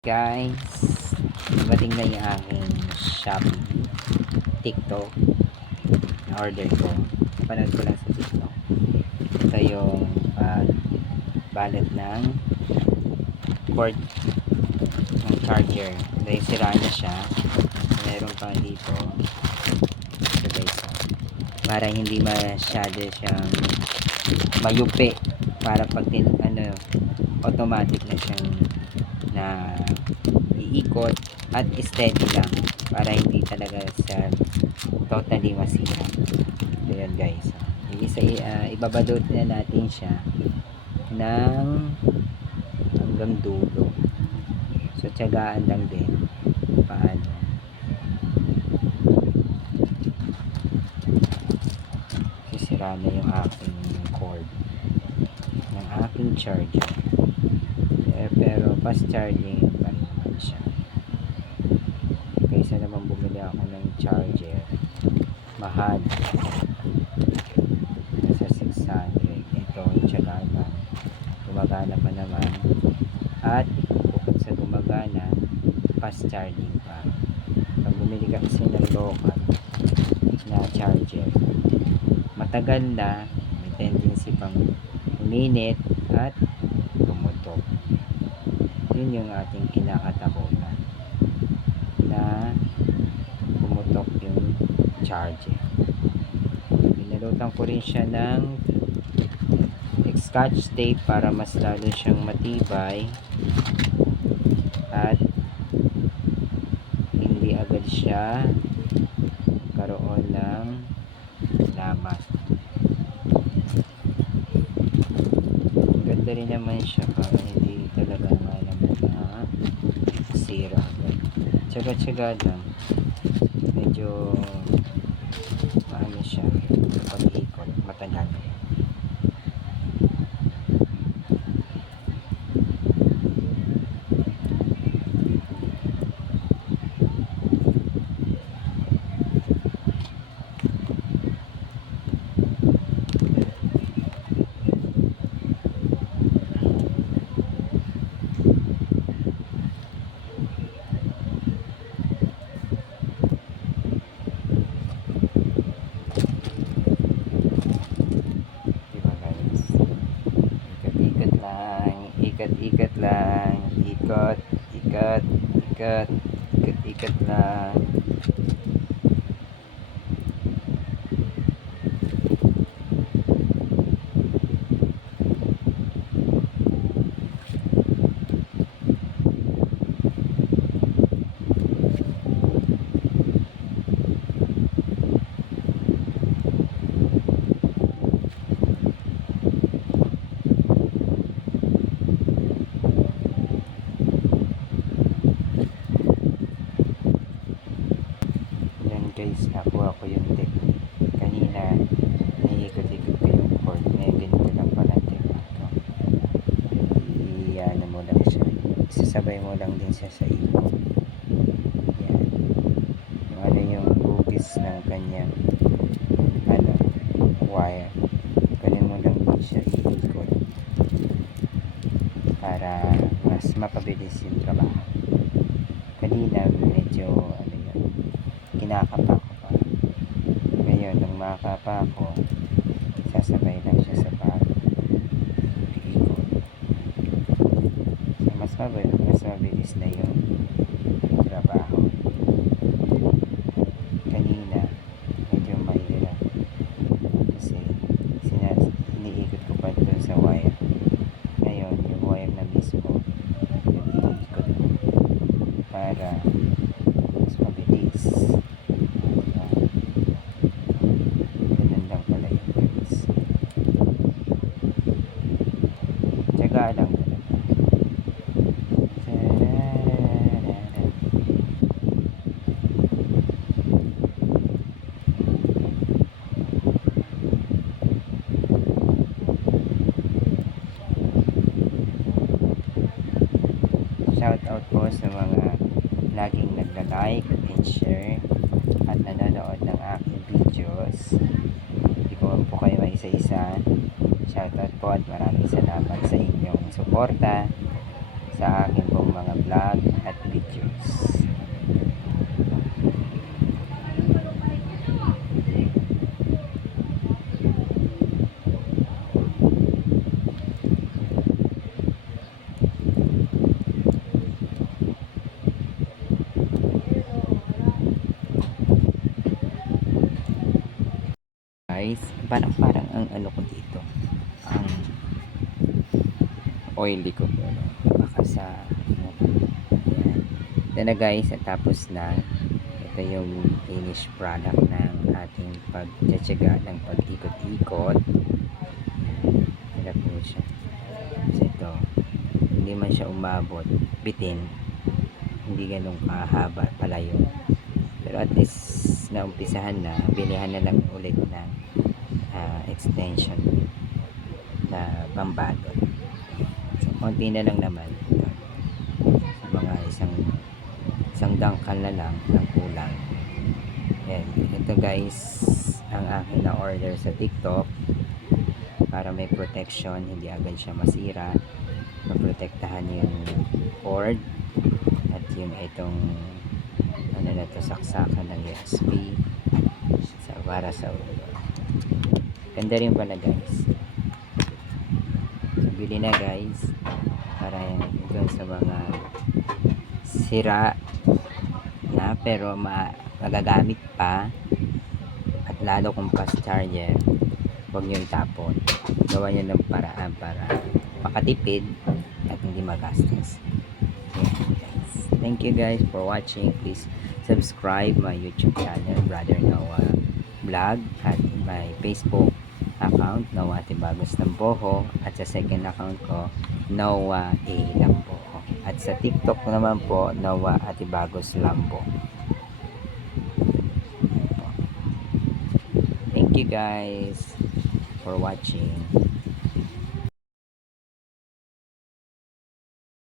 Guys, dumating na yung aking Shopee TikTok na order ko. Napanood ko lang sa TikTok. Ito yung balot ng cord ng charger. Dahil sira na siya, meron pa dito. Ito guys, para hindi masyado siyang mayupi, para pag automatic na siyang na iikot at steady lang, para hindi talaga siya totally masira. So yun guys, ibabalot na natin siya ng hanggang dulo. So tiyagaan lang din paano. Sisira na yung aking cord ng aking charger, pero fast charging pa rin naman siya. Kaysa naman bumili ako ng charger mahal, nasa 600. Ito tiyagagan, gumagana pa naman, at bukod sa gumagana, fast charging pa. Pag bumili ka kasi ng local na charger, matagal na, may tendency pang uminit at tumutok. Yun yung ating kinakatakutan, na pumutok yung charger. Binalutan ko rin siya ng scotch tape para mas lalo siyang matibay at hindi agad siya karoon ng lamat. Ganda rin naman siya para hindi talaga naman na sira. Tsaga-tsaga lang, medyo maano siya pag-ikot, matagal. Ikat-ikat lang, ikat lang. Guys, nakuha ko yung technique. Kanina naiikot-ikot ko yung cord, ngayon ganito lang pala ang technique ko. Iyan mo lang siya, isasabay mo lang din siya sa ikot. Yan, yung ano yung hugis ng kanyang wire, ganun mo lang din siya iikot para mas mapabilis yung trabaho. Kanina medyo kinakapa ko pa. Ngayon, nung makapa ko, sasabay lang siya sa bag. Iikot. So, mas mabilis na yung trabaho. Kanina, medyo mahirap. Kasi, iniikot ko pa doon sa wire. Ngayon, yung wire na mismo, iniikot ko para mas mabilis. Tsaga lang talaga. Shout out po sa mga laging nagla-like and share at nanonood ng aking videos. Hindi ko po kayo may isa-isa. Shoutout po at maraming salamat sa inyong suporta sa aking pong mga vlog. parang ang ano ko dito, ang oily ko po, no? Baka sa yan. Ito na guys, tapos na. Ito yung finished product ng ating pagtsatsaga ng pag-ikot-ikot. Ito po siya. Kasi ito, hindi man siya umabot, bitin. Hindi ganun kahaba palayo. Pero at least naumpisahan na, bilihan na lang ulit ng extension na pambalot. So, konti na lang naman. Sa mga isang dangkal na lang ng kulang. Yan. Ito guys, ang akin na order sa TikTok para may protection, hindi agad siya masira. Maprotektahan yung cord at yung itong ano na to, saksakan ng USB para sa ulo. Ganda rin pala guys. So, bili na guys para doon sa mga sira na pero magagamit pa, at lalo kung fast charger, huwag nyo itapon. Gawa nyo ng paraan para makatipid at hindi magastos. Guys, thank you guys for watching. Please subscribe my YouTube channel, Brother Noah Vlog, at my Facebook account, Noah Atibagos Lamboho, at sa second account ko, Noah A. Lamboho, at sa TikTok naman po, Noah Atibagos Lambo. Thank you guys for watching.